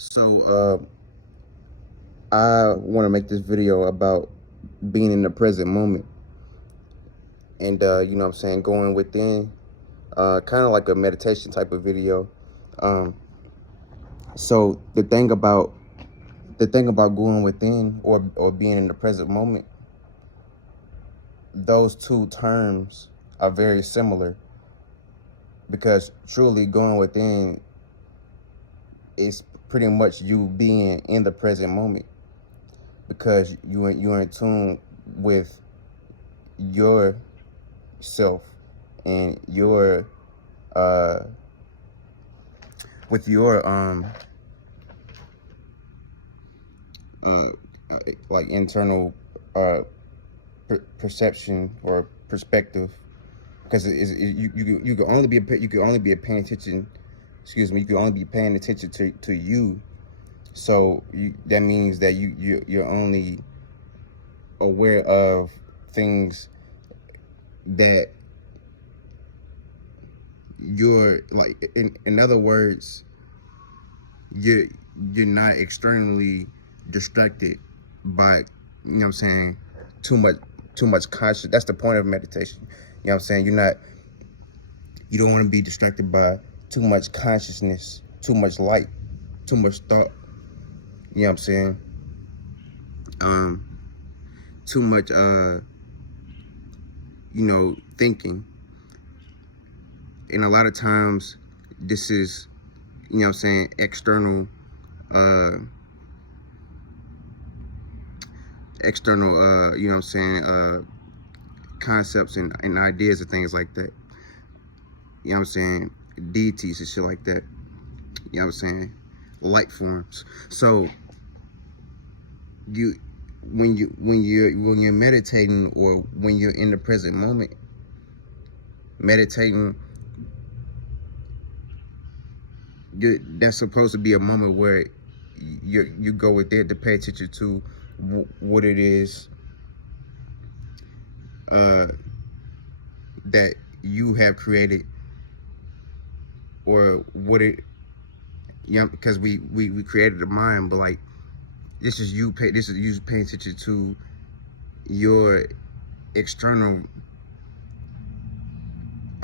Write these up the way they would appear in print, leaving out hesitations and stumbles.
So, I want to make this video about being in the present moment and, what I'm saying, going within, kind of like a meditation type of video. Um, so the thing about going within or being in the present moment, those two terms are very similar because truly going within is pretty much you being in the present moment because you're in tune with yourself and your uh with your uh like internal uh perception or perspective because you can only be paying attention, you can only be paying attention to you. So that means that you're only aware of things that you're like, in other words, you're you're not externally distracted by, what I'm saying, too much conscious. That's the point of meditation. What I'm saying? You don't want to be distracted by too much consciousness, too much light, too much thought. What I'm saying? Um, Too much thinking. And a lot of times this is, what I'm saying, uh external concepts and ideas and things like that. What I'm saying? Deities and shit like that. What I'm saying? Light forms. So you when you're meditating, or when you're in the present moment meditating, that's supposed to be a moment where you go with it to pay attention to what it is that you have created, or what it, because we created a mind, but like this is you paying attention to your external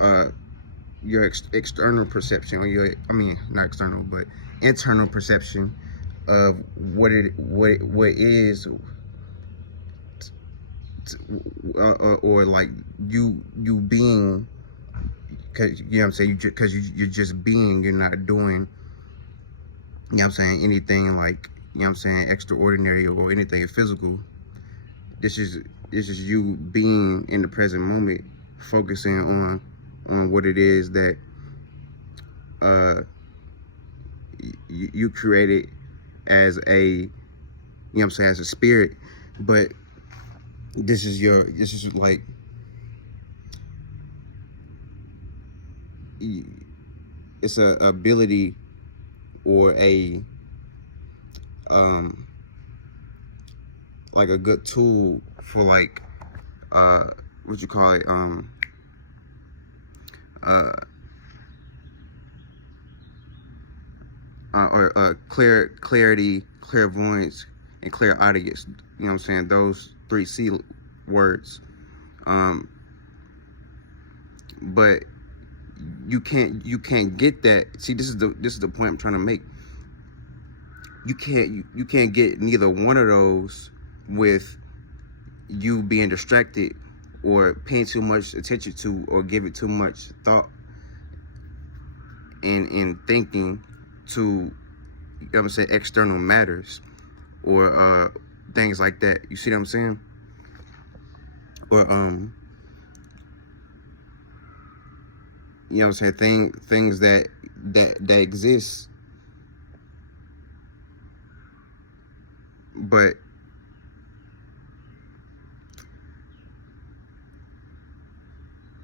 uh external perception, or not external but internal perception of what is, or like you being, because I'm saying, because you're just being, you're not doing, I'm saying, anything like, I'm saying, extraordinary or anything physical. This is you being in the present moment, focusing on what it is that you created as a, I'm saying, as a spirit. But this is like, it's a ability, or a like a good tool for, like, what you call it, uh or clarity, clairvoyance, and clairaudience. What I'm saying? Those three C words. But you can't get that. See, this is the point I'm trying to make. You can't get neither one of those with you being distracted, or paying too much attention to, or give it too much thought and thinking to, I'm saying, external matters, or things like that. You see what I'm saying? Or I'm saying, things that exist, but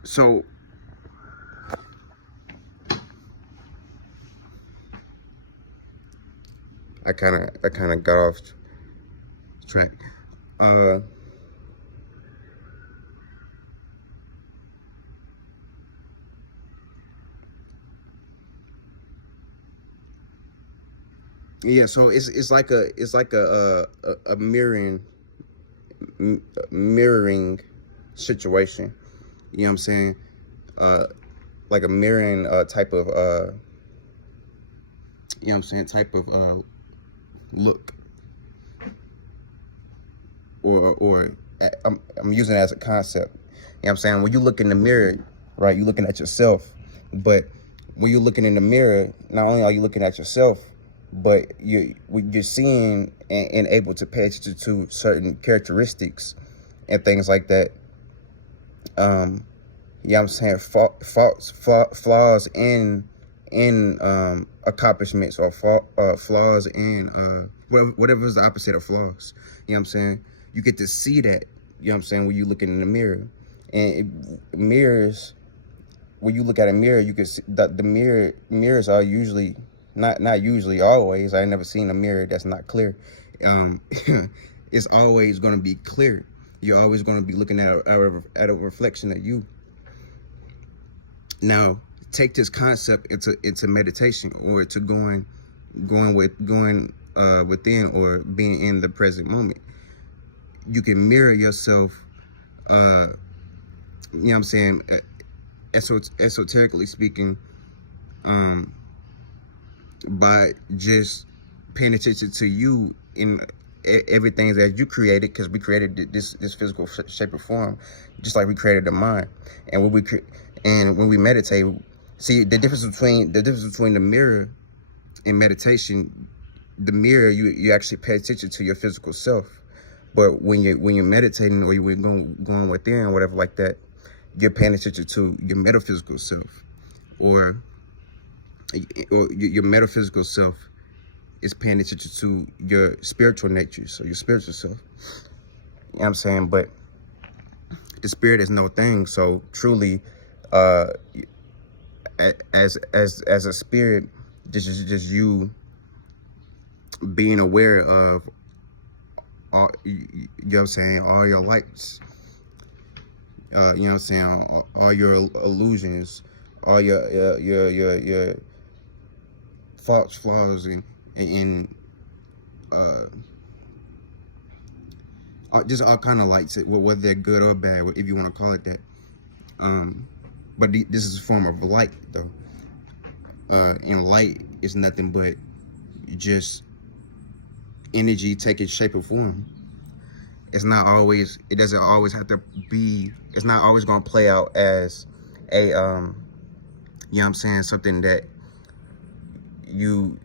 so I kind of got off track. Uh, Yeah, so it's like a mirroring situation. You know what I'm saying? Uh, like a mirroring type of you know what I'm saying, type of look, or I'm using it as a concept. You know what I'm saying? When you look in the mirror, right, you're looking at yourself. But when you're looking in the mirror, not only are you looking at yourself, but you're seeing and able to pay attention to certain characteristics and things like that. You know what I'm saying, flaws in accomplishments, or flaws in whatever is the opposite of flaws. You know what I'm saying? You get to see that, you know what I'm saying, when you looking in the mirror. And mirrors, when you look at a mirror, you can see that the mirrors are usually not usually, always. I never seen a mirror that's not clear. Um, it's always going to be clear. You're always going to be looking at a reflection of you. Now, take this concept into meditation, or to going within, or being in the present moment. You can mirror yourself, you know what I'm saying, esoterically speaking, by just paying attention to you in everything that you created, because we created this physical shape or form, just like we created the mind. And when we meditate, see the difference between the mirror and meditation. The mirror, you actually pay attention to your physical self, but when you're meditating, or you're going within, or whatever like that, you're paying attention to your metaphysical self, or your metaphysical self is paying attention to your spiritual nature, so your spiritual self. You know what I'm saying? But the spirit is no thing. So truly, as a spirit, just you being aware of all, you know what I'm saying, all your lights, you know what I'm saying, all your illusions, all your faults, flaws, and just all kind of lights, whether they're good or bad, if you want to call it that. But this is a form of light, though. And light is nothing but just energy taking shape or form. It doesn't always have to be, it's not always going to play out as a, you know what I'm saying, something that you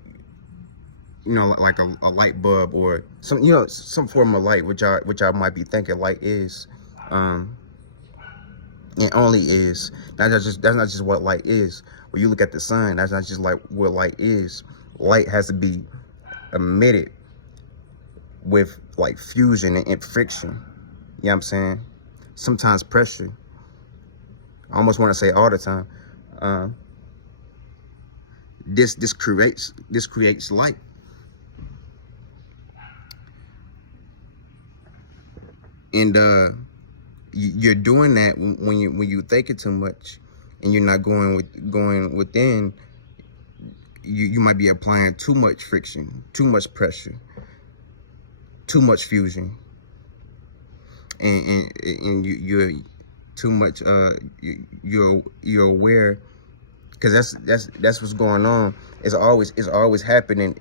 know, like a light bulb, or some, you know, some form of light, which I might be thinking light is. It only is. That's not just what light is. When you look at the sun, that's not just like what light is. Light has to be emitted with like fusion and friction. You know what I'm saying? Sometimes pressure. I almost want to say all the time. This creates light. And you're doing that when you thinking too much, and you're not going within. You might be applying too much friction, too much pressure, too much fusion, and you're too much. You're aware, because that's what's going on. It's always happening.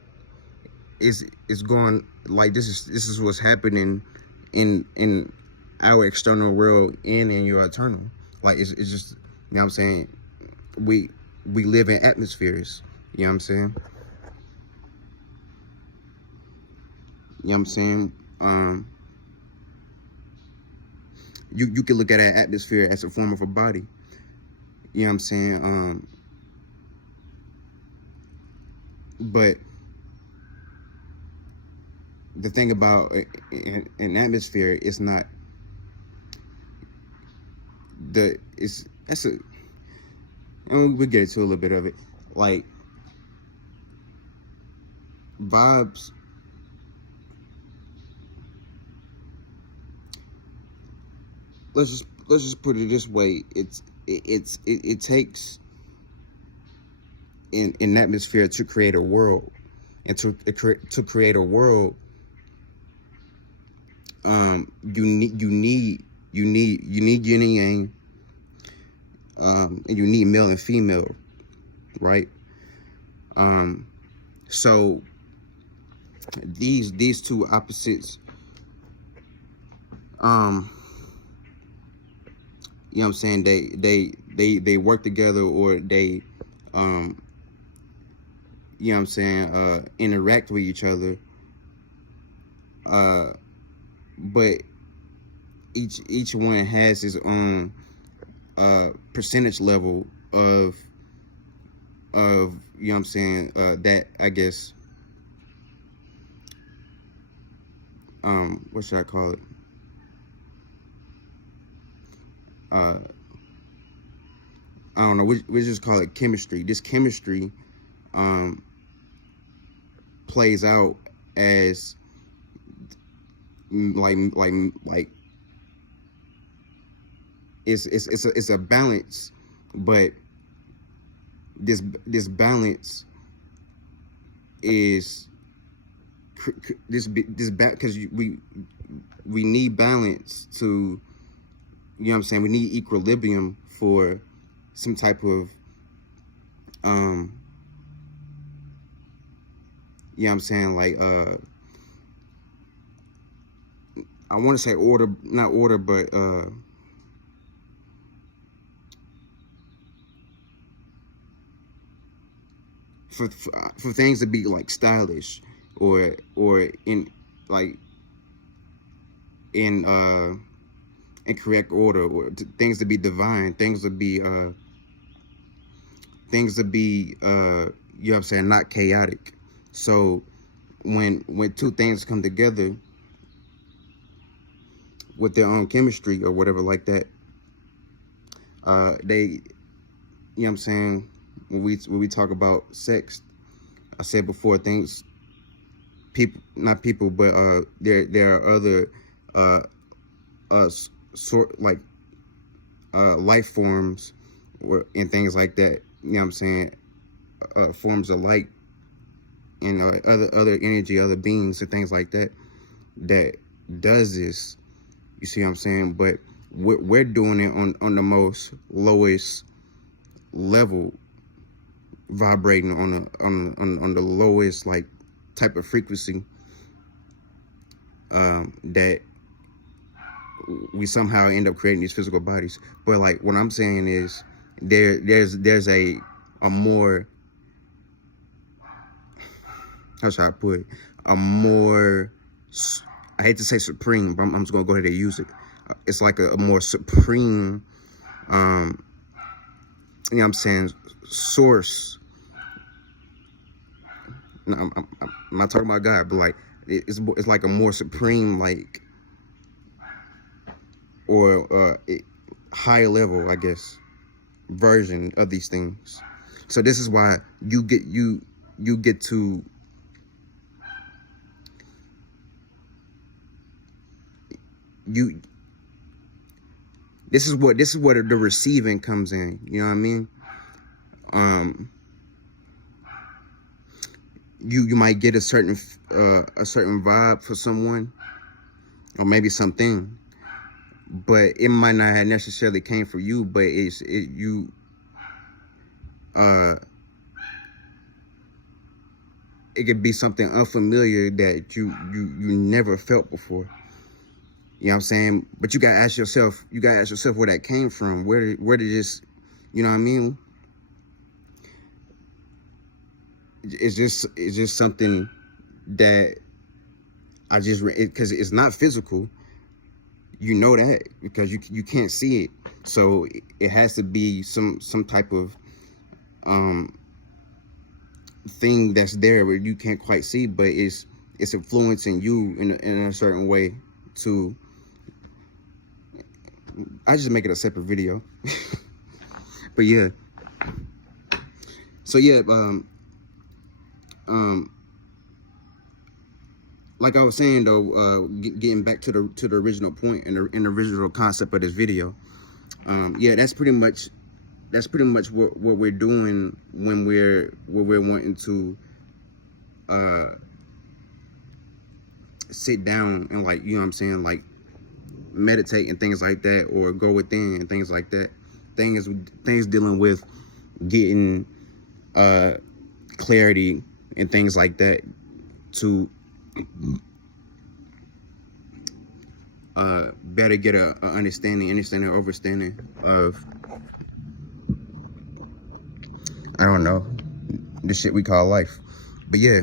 It's going like this is what's happening in our external world and in your eternal. Like it's just, you know what I'm saying, we live in atmospheres, you know what I'm saying? You know what I'm saying? You can look at an atmosphere as a form of a body. You know what I'm saying? But the thing about an atmosphere is not and we'll get into a little bit of it. Like vibes, let's just put it this way. It takes an atmosphere to create a world. and to create a world, you need yin and yang, and you need male and female, right? So these two opposites, you know what I'm saying, they work together, or they you know what I'm saying, interact with each other, but each one has his own percentage level of you know what I'm saying, that, I guess, what should I call it, I don't know, we just call it chemistry. This chemistry plays out as like it's a balance, but this balance is because we need balance to, you know what I'm saying, we need equilibrium for some type of you know what I'm saying, like I want to say order, not order, but for things to be like stylish, or in like in correct order, or things to be divine, things to be you know what I'm saying, not chaotic. So when two things come together with their own chemistry or whatever like that, they, you know what I'm saying, when we talk about sex, I said before, things, not people, but there are other sort, like life forms, and things like that, you know what I'm saying, forms of light, and other energy, other beings and things like that, that does this. You see what I'm saying? But we're doing it on the most lowest level, vibrating on the lowest like type of frequency, that we somehow end up creating these physical bodies. But like, what I'm saying is, there's a more, how should I put it, a more, I hate to say supreme, but I'm just gonna go ahead and use it. It's like a more supreme, you know what I'm saying, source. No, I'm not talking about God, but like it's like a more supreme, like, or higher level, I guess, version of these things. So this is why you get to this is what the receiving comes in, you know what I mean? You might get a certain vibe for someone, or maybe something, but it might not have necessarily came for you, but it could be something unfamiliar that you never felt before. You know what I'm saying? But you gotta ask yourself where that came from. Where did this, you know what I mean? It's just something that I just, because it's not physical. You know that because you can't see it. So it has to be some type of thing that's there where you can't quite see, but it's influencing you in a certain way to. I just make it a separate video. But yeah. So yeah, like I was saying though, getting back to the original point and the original concept of this video, yeah, that's pretty much what we're doing when we're wanting to uh sit down and, like, you know what I'm saying, like, meditate and things like that, or go within and things like that. Things dealing with getting clarity and things like that, to better get a understanding or overstanding of, I don't know, the shit we call life. But yeah.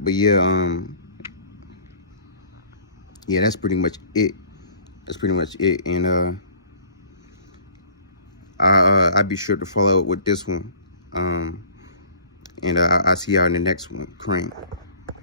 But yeah, yeah, that's pretty much it. That's pretty much it. And I'll be sure to follow up with this one. And I'll see y'all in the next one. Cream.